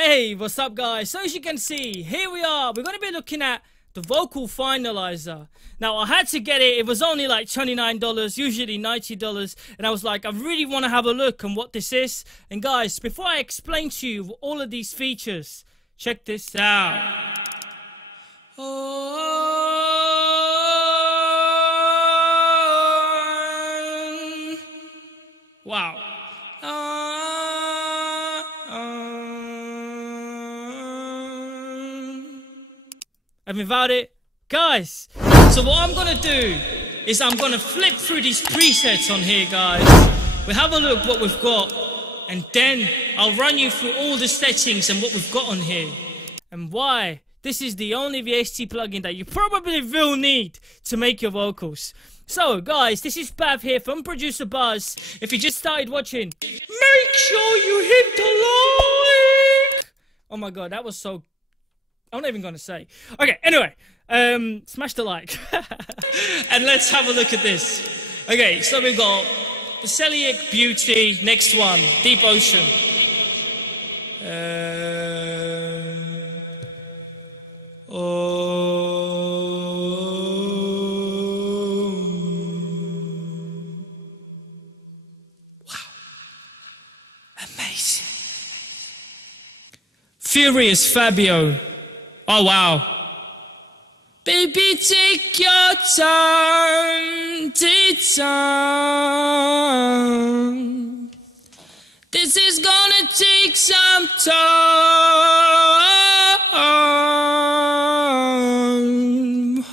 Hey, what's up guys? So as you can see, here we are. We're going to be looking at the Vocal Finalizer. Now I had to get it. It was only like $29, usually $90. And I was like, I really want to have a look on what this is. And guys, before I explain to you all of these features, check this out. Wow. And without it, guys, so what I'm gonna do is I'm gonna flip through these presets on here, guys. We'll have a look what we've got, and then I'll run you through all the settings and what we've got on here, and why this is the only VST plugin that you probably will need to make your vocals. So guys, this is Pav here from Producer Buzz. If you just started watching, make sure you hit the like. Oh my god, that was so... I'm not even gonna say. Okay, anyway, smash the like. And let's have a look at this. Okay, so we've got the Celiac Beauty, next one, Deep Ocean. Wow. Amazing. Furious Fabio. Oh wow. Baby, take your time, take time. This is gonna take some time.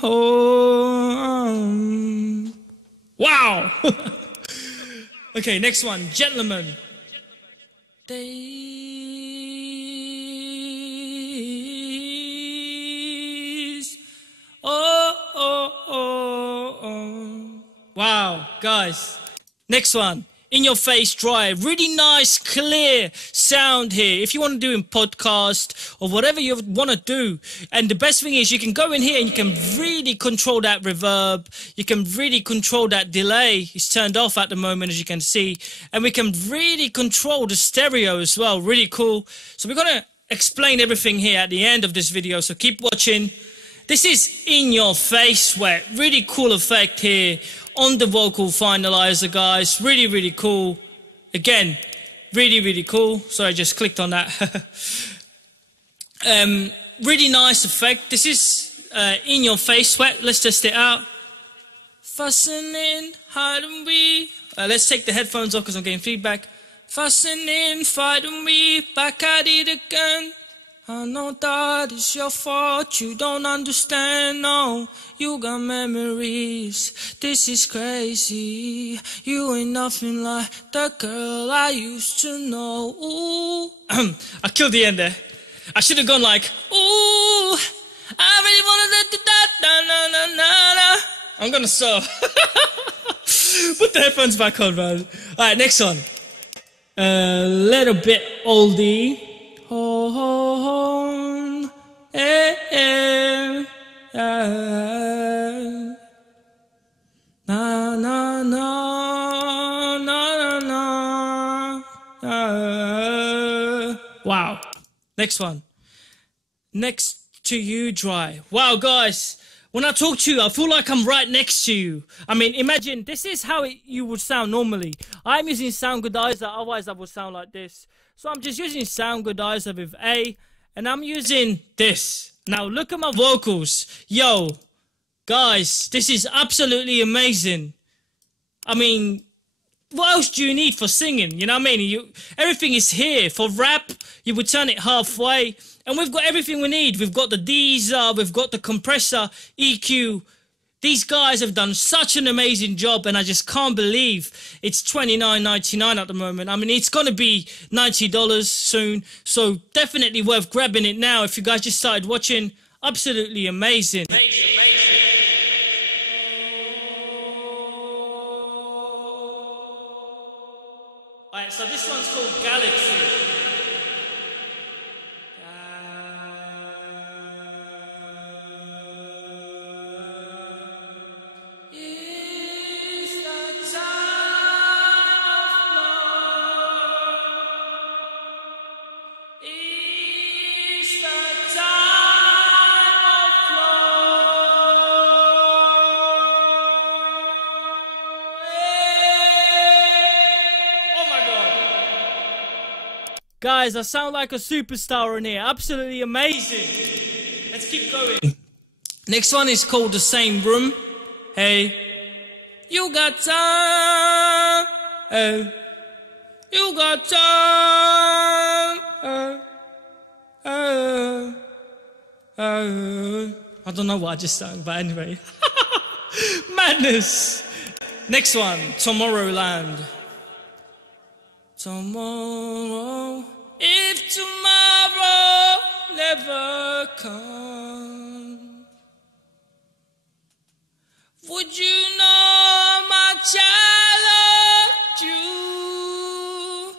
Oh. Wow. Okay, next one, Gentleman. Wow, guys. Next one, In Your Face Drive. Really nice, clear sound here. If you want to do in podcast or whatever you want to do. And the best thing is you can go in here and you can really control that reverb. You can really control that delay. It's turned off at the moment, as you can see. And we can really control the stereo as well. Really cool. So we're going to explain everything here at the end of this video. So keep watching. This is In Your Face Wet. Really cool effect here on the Vocal Finalizer, guys. Really, really cool. Again, really, really cool. Sorry, I just clicked on that. Really nice effect. This is In Your Face Wet. Let's test it out. Fastening, hiding we. Let's take the headphones off because I'm getting feedback. Fastening, fighting we. Back at it again. I know that it's your fault, you don't understand, no. You got memories, this is crazy. You ain't nothing like the girl I used to know. Ooh. I killed the end there. I should have gone like, ooh, I really wanna let the da-da-na-na-na-na. I'm gonna sew. Put the headphones back on, man. Alright, next one. A little bit oldie. Ho ho ho, eh eh, na na na na na. Wow. Next one. Next to You Dry. Wow, guys. When I talk to you, I feel like I'm right next to you. I mean, imagine this is how you would sound normally. I'm using Sound Goodizer, otherwise I would sound like this. So I'm just using Sound Goodizer with A, and I'm using this. Now look at my vocals. Yo, guys, this is absolutely amazing. I mean, what else do you need for singing? You know what I mean? Everything is here. For rap, you would turn it halfway. And we've got everything we need. We've got the deezer, we've got the compressor, EQ. These guys have done such an amazing job, and I just can't believe it's $29.99 at the moment. I mean, it's going to be $90 soon, so definitely worth grabbing it now. If you guys just started watching, absolutely amazing. Alright, so this one's called Galaxy. Guys, I sound like a superstar in here. Absolutely amazing. Let's keep going. Next one is called The Same Room. Hey, you got time. Hey, you got time. I don't know what I just sang, but anyway. Madness. Next one, Tomorrowland. Tomorrow, if tomorrow never comes, would you know my child loved you?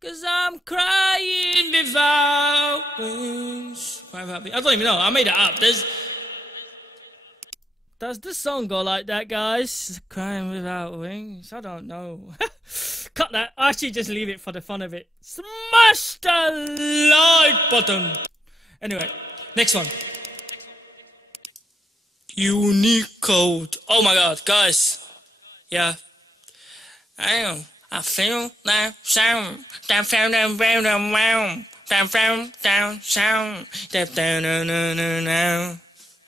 'Cause I'm crying without wings. I don't even know, I made it up. Does the song go like that, guys? Crying without wings? I don't know. Cut that. Actually, just leave it for the fun of it. Smash the like button. Anyway, next one. Unicode. Oh my god, guys. Yeah. I feel that sound. That sound.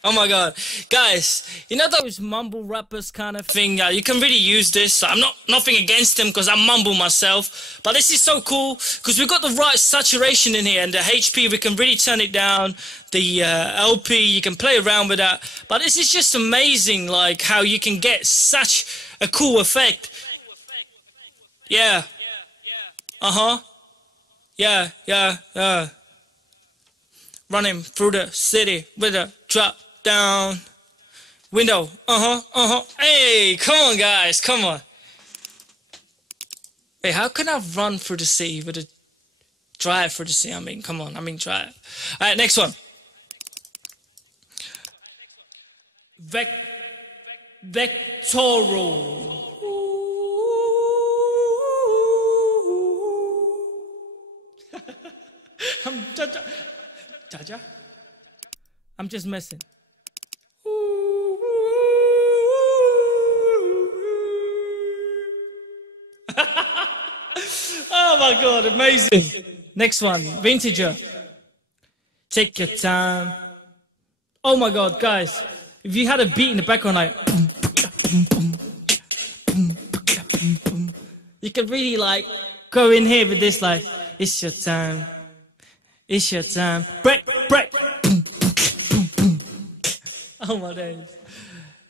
Oh my god, guys, you know those mumble rappers kind of thing? You can really use this. I'm nothing against them because I mumble myself, but this is so cool because we've got the right saturation in here, and the HP we can really turn it down. The LP you can play around with that, but this is just amazing, like how you can get such a cool effect. Yeah. Yeah. Running through the city with a drop down window. Hey, come on, guys, come on. Hey, how can I run through the city with a drive through the city? I mean, come on, drive. All right, next one. Vectoral. I'm just messing. Oh my god, amazing. Next one, Vintager. Take your time. Oh my god, guys. If you had a beat in the background like you could really like go in here with this like, it's your time. It's your time. Break. Oh my days.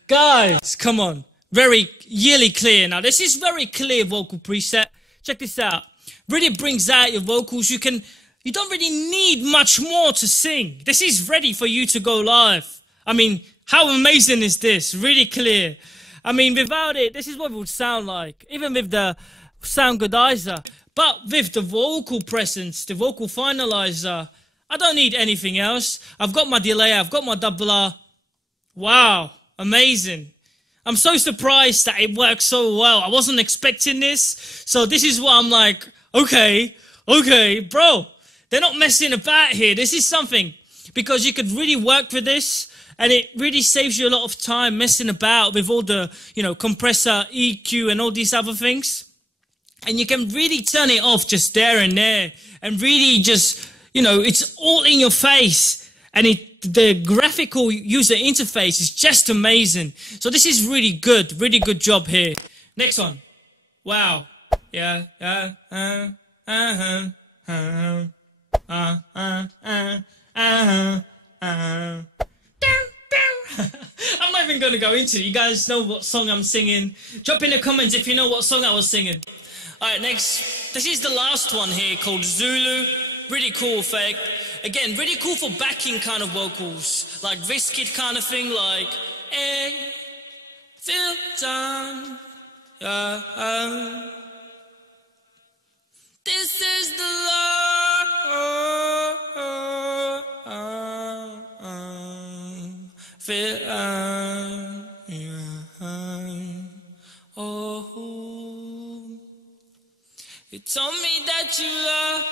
Guys, come on. Very yearly clear. Now this is very clear vocal preset. Check this out. Really brings out your vocals. You don't really need much more to sing. This is ready for you to go live. I mean, how amazing is this? Really clear. I mean, without it, this is what it would sound like. Even with the sound goodizer. But with the vocal presence, the vocal finalizer, I don't need anything else. I've got my delay, I've got my doubler. Wow, amazing. I'm so surprised that it works so well. I wasn't expecting this. So this is what I'm like, okay, bro. They're not messing about here. This is something. Because you could really work with this. And it really saves you a lot of time messing about with all the, compressor, EQ and all these other things. And you can really turn it off just there and there. And really just, it's all in your face. And the graphical user interface is just amazing. So this is really good job here. Next one. Wow. Yeah. I'm not even going to go into it. You guys know what song I'm singing. Drop in the comments if you know what song I was singing. Alright, next. This is the last one here called Zulu. Really cool effect. Again, really cool for backing kind of vocals. Like this kid kind of thing, like hey, feel down. This is the love. Feel oh, you told me that you love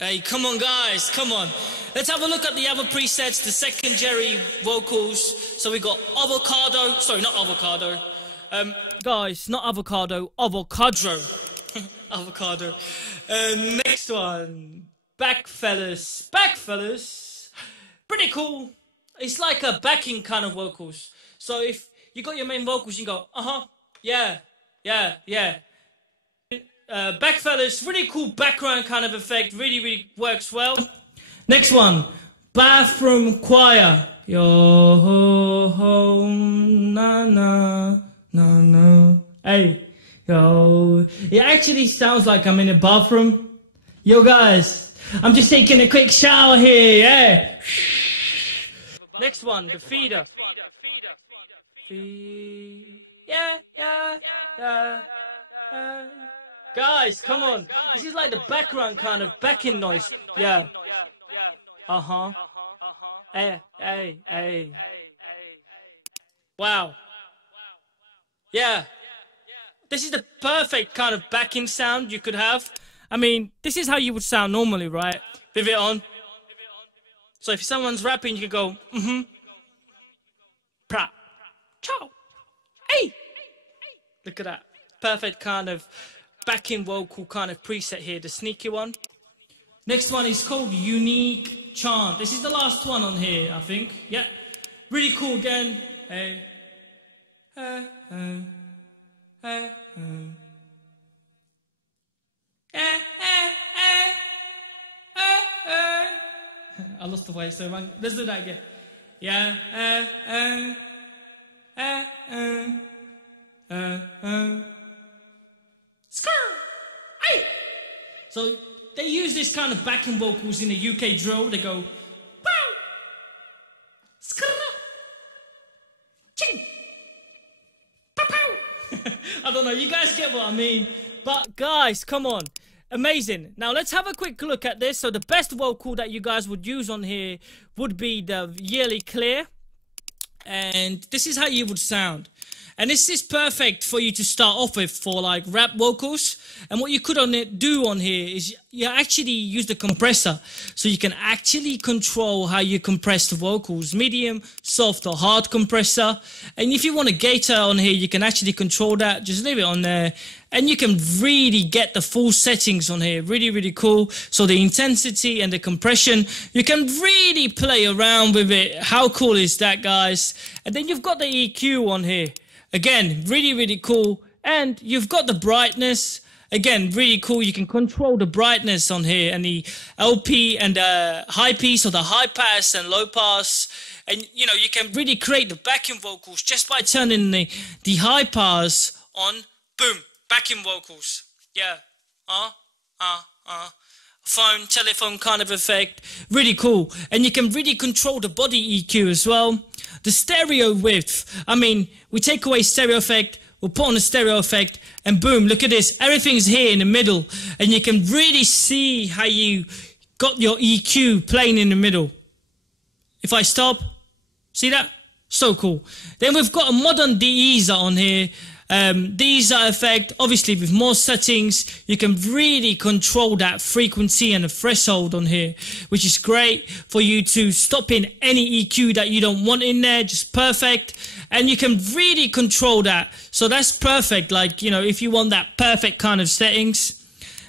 Hey, come on guys, come on. Let's have a look at the other presets, the secondary vocals. So we got avocado, sorry, not avocado. Guys, not avocado, avocado. Avocado. Next one, back fellas. Back fellas, pretty cool. It's like a backing kind of vocals. So if you got your main vocals, you go, yeah. Back fellas, really cool background kind of effect, really works well. Next one, bathroom choir. Yo ho ho na na na na. Hey, yo, it actually sounds like I'm in a bathroom. Yo guys, I'm just taking a quick shower here, yeah. Next one, the feeder. Yeah. Guys, come on. This is like the background kind of backing noise. Yeah. Hey. Wow. Yeah. This is the perfect kind of backing sound you could have. I mean, this is how you would sound normally, right? With it on. So if someone's rapping, you could go, pra, chow, hey. Look at that. Perfect kind of backing vocal kind of preset here, the sneaky one. Next one is called Unique Chant. This is the last one on here, I think. Yeah. Really cool again. Hey. I lost the way, so let's do that again. Yeah. Hey! So they use this kind of backing vocals in the UK drill. They go, pow, ching, pow, pow. I don't know, you guys get what I mean. But guys, come on. Amazing. Now let's have a quick look at this. So the best vocal that you guys would use on here would be the Yearly Clear. And this is how you would sound. And this is perfect for you to start off with for like rap vocals. And what you could do on here is you actually use the compressor. So you can actually control how you compress the vocals. Medium, soft or hard compressor. And if you want a gator on here, you can actually control that. Just leave it on there. And you can really get the full settings on here. Really cool. So the intensity and the compression, you can really play around with it. How cool is that, guys? And then you've got the EQ on here. Again, really cool. And you've got the brightness. Again, really cool. You can control the brightness on here and the LP and the high piece or the high pass and low pass. And, you know, you can really create the backing vocals just by turning the high pass on. Boom. Backing vocals. Yeah. Phone, telephone kind of effect. Really cool. And you can really control the body EQ as well. The stereo width. I mean, we take away stereo effect, we'll put on a stereo effect, and boom, look at this. Everything's here in the middle. And you can really see how you got your EQ playing in the middle. If I stop, see that? So cool. Then we've got a modern de-easer on here. De-easer effect, obviously with more settings, you can really control that frequency and the threshold on here, which is great for you to stop in any EQ that you don't want in there, just perfect. And you can really control that. So that's perfect, like, you know, if you want that perfect kind of settings.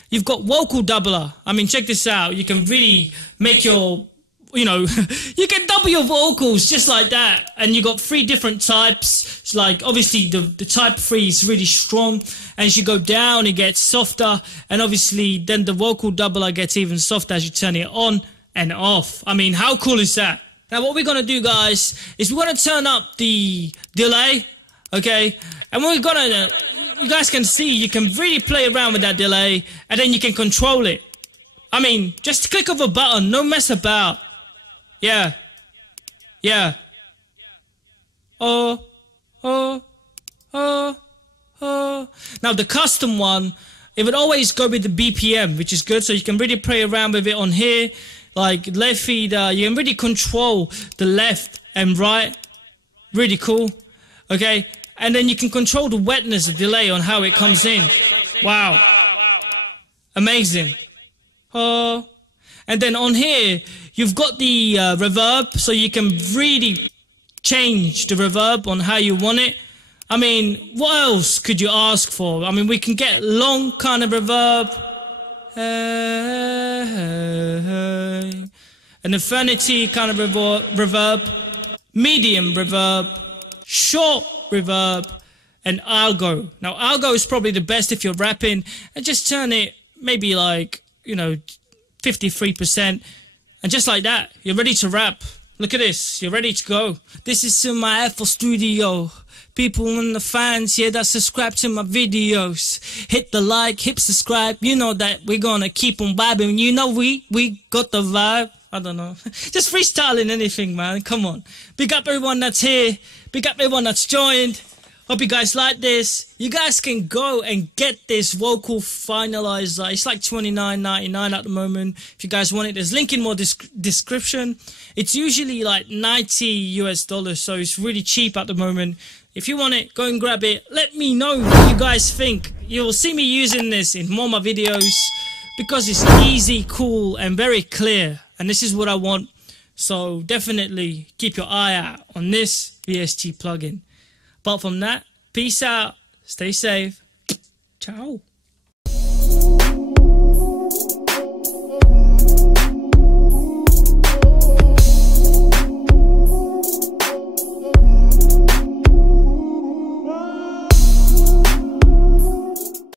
You've got vocal doubler. I mean, check this out. You can really make your, you know, you can double your vocals just like that. And you got 3 different types. It's like, obviously, the type 3 is really strong. And as you go down, it gets softer. And obviously, then the vocal doubler gets even softer as you turn it on and off. I mean, how cool is that? Now, what we're going to do, guys, is we're going to turn up the delay, okay? And we're going to, you guys can see, you can really play around with that delay. And then you can control it. I mean, just click of a button, no mess about. Yeah. Oh. Now the custom one, it would always go with the BPM, which is good. So you can really play around with it on here. Like left feeder, you can really control the left and right. Really cool. Okay. And then you can control the wetness, the delay on how it comes in. Wow. Amazing. Oh. And then on here, you've got the reverb, so you can really change the reverb on how you want it. I mean, what else could you ask for? I mean, we can get long kind of reverb, an infinity kind of reverb, medium reverb, short reverb, and algo. Now, algo is probably the best if you're rapping, and just turn it maybe like, 53%, and just like that, you're ready to rap. Look at this, you're ready to go. This is in my FL Studio. People and the fans, yeah, that subscribe to my videos. Hit the like, hit subscribe. You know that we're gonna keep on vibing. You know we got the vibe. I don't know. Just freestyling anything, man. Come on. Big up everyone that's here. Big up everyone that's joined. Hope you guys like this. You guys can go and get this Vocal Finalizer. It's like $29.99 at the moment. If you guys want it, there's a link in my description. It's usually like $90 US, so it's really cheap at the moment. If you want it, go and grab it. Let me know what you guys think. You'll see me using this in more of my videos because it's easy, cool, and very clear. And this is what I want. So definitely keep your eye out on this VST plugin. Apart from that, peace out, stay safe, ciao.